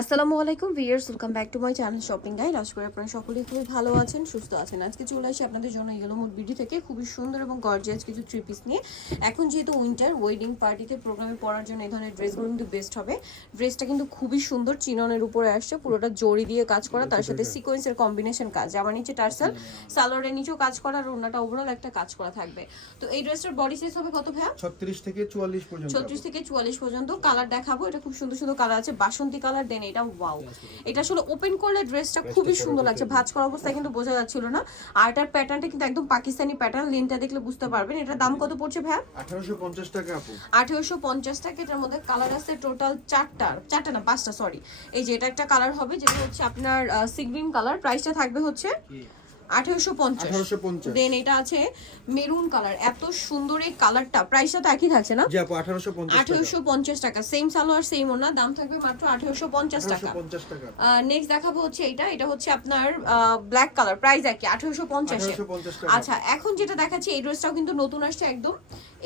আসসালামু আলাইকুম viewers, welcome back to my channel shopping guide. আশা করি আপনারা সকলেই খুবই ভালো আছেন, সুস্থ আছেন। আজকে চলে আসি আপনাদের জন্য ইয়েলো মুড বিডি থেকে খুবই সুন্দর এবং গর্জিয়াস কিছু থ্রি পিস নিয়ে। এখন যেহেতু উইন্টার, ওয়েডিং পার্টিতে প্রোগ্রামে পরার জন্য এই ধরনের ড্রেসগুলো কিন্তু বেস্ট হবে। ড্রেসটা কিন্তু খুবই সুন্দর, চিননের উপরে আসছে, পুরোটা জড়ি দিয়ে কাজ করা, তার সাথে সিকোয়েন্সের কম্বিনেশন কাজ। আমার নিচে টার্সেল, সালোয়ারের নিচেও কাজ করা, আর ওড়নাটা ওভারঅল একটা কাজ করা থাকবে। তো এই ড্রেসটার বডি সাইজ হবে কত ভাইয়া? 36 থেকে 44 পর্যন্ত। 36 থেকে 44 পর্যন্ত। কালার দেখাবো, এটা খুব সুন্দর সুন্দর কালার আছে, বাসন্তী কালার। দেন এটা ওয়াও, এটা আসলে ওপেন করলে ড্রেসটা খুবই সুন্দর লাগছে, ভাঁজ করা অবস্থায় কিন্তু বোঝা যাচ্ছিল না। আর এটার প্যাটার্নটা কিন্তু একদম পাকিস্তানি প্যাটার্ন, লিনটা দেখলে বুঝতে পারবেন। এটার দাম কত পড়ছে ভাইয়া? 1850 টাকা আপু। 1850 টাকা। এটার মধ্যে কালার আছে টোটাল চারটা না 5টা, সরি। এই যে এটা একটা কালার হবে, যেটা হচ্ছে আপনার সি গ্রিন কালার। প্রাইসটা থাকবে হচ্ছে 1850। দেন এটা আছে মেরুন কালার, এত সুন্দর এই কালারটা। প্রাইসটা তো একই থাকছে না? জি আপু 1850 টাকা। সেম সালোয়ার সেম ওড়না, দাম থাকবে মাত্র 1850 টাকা। 1850 টাকা। নেক্সট দেখাবো হচ্ছে এটা হচ্ছে আপনার ব্ল্যাক কালার, প্রাইস একই 1850 এ। 1850 টাকা। আচ্ছা, এখন যেটা দেখাচ্ছি এই ড্রেসটাও কিন্তু নতুন আসছে একদম।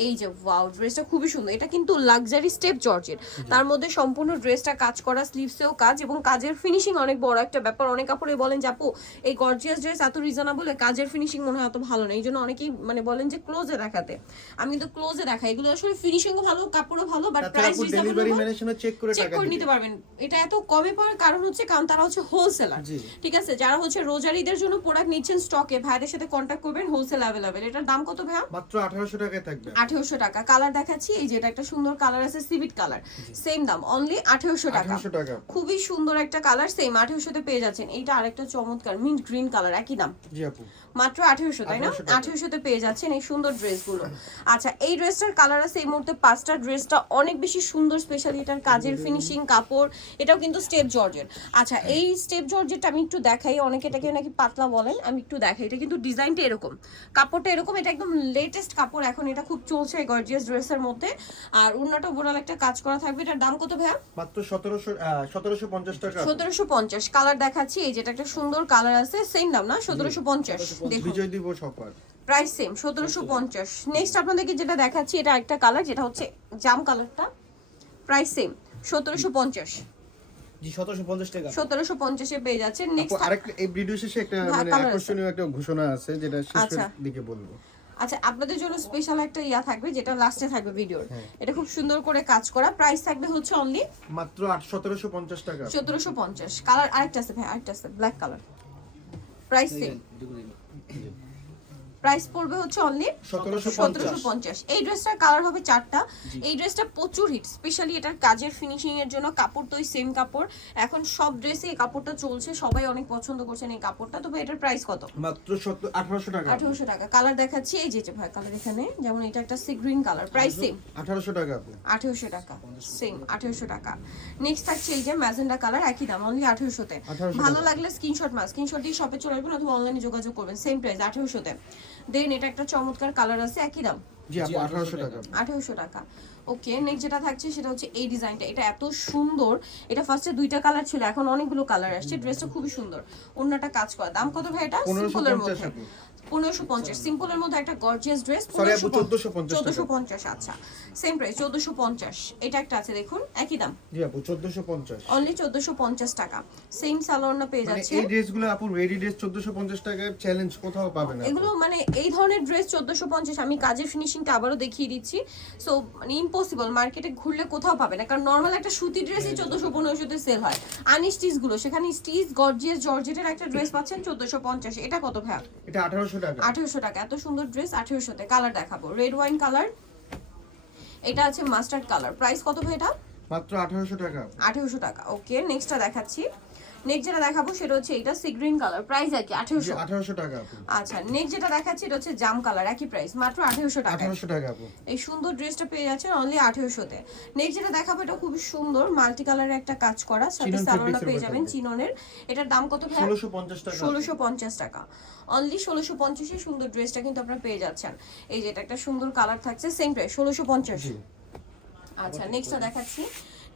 এই যে ওয়াও, ড্রেসটা খুবই সুন্দর। এটা কিন্তু লাক্সারি স্টেপ জর্জেট, তার মধ্যে সম্পূর্ণ ড্রেসটা কাজ করা, স্লিভসেও কাজ, এবং কাজের ফিনিশিং অনেক বড় একটা ব্যাপার। অনেক কাপড়ে বলেন যে আপু এই গর্জিয়াস ড্রেস এত রিজনেবল, কাজের ফিনিশিং মনে হয় অত ভালো না, এই জন্য অনেকেই মানে বলেন যে ক্লোজে দেখাতে। আমি কিন্তু ক্লোজে দেখাই, এগুলো আসলে ফিনিশিংও ভালো, কাপড়ও ভালো, বাট প্রাইস ডেলিভারি ম্যানের সাথে চেক করে নিতে পারবেন। এটা এত কমে পাওয়ার কারণ হচ্ছে কারণ তারা হচ্ছে হোলসেলার, ঠিক আছে? যারা হচ্ছে রোজার ঈদের জন্য প্রোডাক্ট নিচ্ছেন স্টকে, ভাইদের সাথে কন্ট্যাক্ট করবেন, হোলসেল অ্যাভেলেবেল। এটার দাম কত ভাইয়া? মাত্র 1800 টাকায় থাকবে। 1800 টাকা। কালার দেখাচ্ছি, এই যে এটা একটা সুন্দর কালার আছে, সিভিট কালার, সেম দাম অনলি 1800 টাকা। খুবই সুন্দর একটা কালার, সেম 1800 তে পেয়ে যাচ্ছেন। এইটা আরেকটা চমৎকার মিন্ট গ্রিন কালার, একই দাম। জি আপু, মাত্র 1800, তাই না? 1800 তে পেয়ে যাচ্ছেন এই সুন্দর ড্রেসগুলো। আচ্ছা, এই ড্রেসটার কালার আছে এই মুহূর্তে 5টা। ড্রেসটা অনেক বেশি সুন্দর, স্পেশালি এটার কাজের ফিনিশিং, কাপড়, এটাও কিন্তু স্টেপ জর্জেট। আচ্ছা, এই স্টেপ জর্জেটটা আমি একটু দেখাই, অনেকে এটাকে নাকি পাতলা বলেন, আমি একটু দেখাই। এটা কিন্তু ডিজাইনটা এরকম, কাপড়টা এরকম, এটা একদম লেটেস্ট কাপড়, এখন এটা খুব চলছে এই গর্জিয়াস ড্রেসের মধ্যে। আর ওড়নাটা ওভারঅল একটা কাজ করা থাকবে। এটার দাম কত ভাইয়া? মাত্র 1750 টাকা। 1750। কালার দেখাচ্ছি, এই যেটা একটা সুন্দর কালার আছে, সেম দাম না? 1750। দেখুন বিজয় দিবস অফার, প্রাইস সেম 1750। নেক্সট আপনাদেরকে যেটা দেখাচ্ছি, এটা একটা কালার, যেটা হচ্ছে জাম কালারটা, প্রাইস সেম 1750। জি 1750 টাকা। 1750 এ পেয়ে যাচ্ছে। নেক্সট আরেকটা এই ভিডিও শেষে একটা মানে আকর্ষণীয় একটা ঘোষণা আছে, যেটা শেষের দিকে বলবো। আচ্ছা, আপনাদের জন্য স্পেশাল একটা ইয়া থাকবে, যেটা লাস্টে থাকবে ভিডিওর। এটা খুব সুন্দর করে কাজ করা, প্রাইস থাকবে হচ্ছে অনলি মাত্র 1750 টাকা। 1750। কালার আরেকটা আছে ভাই, আরেকটা আছে black colour, price same. Price পড়বে হচ্ছে অনলি 1750। এই ড্রেসটার কালার হবে 4টা। এই ড্রেসটা প্রচুর হিট, স্পেশালি এটার কাজের ফিনিশিং এর জন্য। কাপড় তো সেম কাপড়, এখন সব ড্রেসে এই কাপড়টা চলছে, সবাই অনেক পছন্দ করছেন এই কাপড়টা। তবে এটার প্রাইস কত? মাত্র 1800 টাকা। 1800 টাকা। কালার দেখাচ্ছি, এই যে ভাই কালার এখানে, যেমন এটা একটা sea green colour, price same 1800 টাকা আপু। 1800 টাকা, সেম 1800 টাকা। নেক্সট থাকছে এই যে ম্যাজেন্ডা কালার, একই দাম অনলি 1800 তে। ভালো লাগলে স্ক্রিনশট দিয়ে শপে চলে আসবেন অথবা অনলাইনে যোগাযোগ করবেন, সেম প্রাইস 1800 তে। দেন এটা একটা চমৎকার কালার আছে, একই দাম জি আপু 1800 টাকা। 1800 টাকা। ওকে, নেক্সট যেটা থাকছে সেটা হচ্ছে এই ডিজাইনটা। এটা এত সুন্দর, এটা ফার্স্টে 2টা কালার ছিল, এখন অনেকগুলো কালার আসছে। ড্রেসটা খুবই সুন্দর, ওন্নাটা কাজ করা। দাম কত ভাই এটা? সিম্পলের মধ্যে 1550। সিম্পলের মধ্যে একটা গর্জিয়াস ড্রেস 1450। আচ্ছা, সেম প্রাইস 1450। এটা একটা আছে দেখুন, একই দাম। জি আপু 1450, অনলি 1450 টাকা। সেম সালোয়ার না পেয়ে যাচ্ছে। এই ড্রেসগুলো আপু রেডি ড্রেস 1450 টাকার চ্যালেঞ্জ কোথাও পাবেন না। এগুলো মানে এই ধরনের ড্রেস 1450। আমি কাজের ফিনিশিংটা আবারও দেখিয়ে দিচ্ছি। সো মানে ইম্পসিবল, মার্কেটে ঘুরলে কোথাও পাবে না, কারণ নরমাল একটা সুতি ড্রেসই 1400-1500 তে সেল হয়। আনস্টিচ গুলো, সেখানে স্টিচ গর্জিয়াস জর্জেটের একটা ড্রেস পাচ্ছেন 1450। এটা কত ভাই? এটা 1800 টাকা। 1800 টাকা। এত সুন্দর ড্রেস 1800 তে। কালার দেখাবো, রেড ওয়াইন কালার, এটা আছে মাস্টার্ড কালার। প্রাইস কত ভাই এটা? মাত্র 1800 টাকা। 1800 টাকা। ওকে, নেক্সটটা দেখাচ্ছি। নেক্সট যেটা দেখাবো সেটা হচ্ছে এটা সি গ্রিন কালার, প্রাইস একই 1800। 1800 টাকা আপু। আচ্ছা, নেক্সট যেটা দেখাচ্ছি এটা হচ্ছে জাম কালার, একই প্রাইস মাত্র 1800 টাকা। 1800 টাকা আপু। এই সুন্দর ড্রেসটা পেয়ে যাচ্ছেন অনলি 1800 তে। নেক্সট যেটা দেখাবো এটা খুব সুন্দর মাল্টি কালারের একটা কাজ করা, সাথে সালোয়ারটা পেয়ে যাবেন চিননের। এটার দাম কত ভাই? 1650 টাকা। 1650 টাকা। অনলি 1650 এ সুন্দর ড্রেসটা কিন্তু আপনারা পেয়ে যাচ্ছেন। এই যে এটা একটা সুন্দর কালার থাকছে, সেম প্রাইস 1650। আচ্ছা, নেক্সটটা দেখাচ্ছি।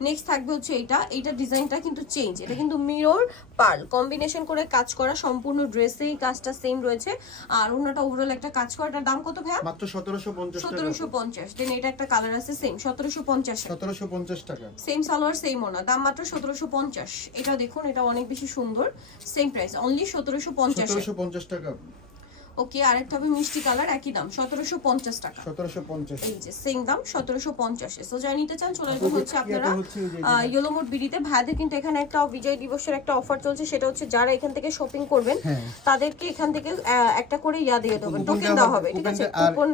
নেক্সট থাকবে হচ্ছে এইটা ডিজাইনটা কিন্তু চেঞ্জ, এটা কিন্তু মিরর পার্ল কম্বিনেশন করে কাজ করা, সম্পূর্ণ ড্রেসেই কাজটা সেম রয়েছে। আর ওনাটা ওভারঅল একটা কাজ করা, এটার দাম কত ভাইয়া? মাত্র 1750 টাকা। 1750। দেন এটা একটা কালার আছে সেম 1750 1750 টাকা। সেম সালোয়ার সেম ওনা, দাম মাত্র 1750। এটা দেখুন, এটা অনেক বেশি সুন্দর, সেম প্রাইস অনলি 1750। 1750 টাকা। ওকে, আরেকটা হবে মিষ্টি কালার, একই দাম 1750 টাকা। 1750। এই যে সেম দাম 1750। সো যারা নিতে চান চলে আসবেন হচ্ছে আপনারা ইয়েলো মোড বিডিতে। ভাইদের কিন্তু এখানে একটা বিজয় দিবসের একটা অফার চলছে, সেটা হচ্ছে যারা এখান থেকে শপিং করবেন তাদেরকে এখান থেকে একটা করে ইয়া দিয়ে দেবেন, টোকেন দেওয়া হবে, ঠিক আছে? কুপন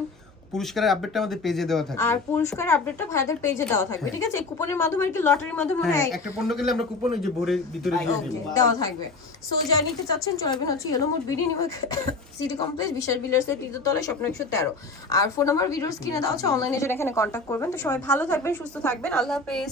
পুরস্কারের আপডেটটা আমাদের পেজে দেওয়া থাকবে, আর পুরস্কার আপডেটটা ভাইদের পেজে দেওয়া থাকবে, ঠিক আছে? কুপনের মাধ্যমে কি লটারির মাধ্যমে একটা পণ্য কিনলে আমরা কুপন ওই যে ভরে ভিতরে দিয়ে দেব, দেওয়া থাকবে। সো যারা নিতে চাচ্ছেন চলে আসবেন হচ্ছে ইয়েলো মোড বিডি নিউ সিটি কমপ্লেক্স বিশাল বিল্ডার্সের তৃতীয়তলায় স্বপ্ন 113। আর ফোন নাম্বার ভিডিওর স্ক্রিনে দেওয়া আছে, অনলাইনে এখানে কন্ট্যাক্ট করবেন। তো সবাই ভালো থাকবেন, সুস্থ থাকবেন, আল্লাহ হাফেজ।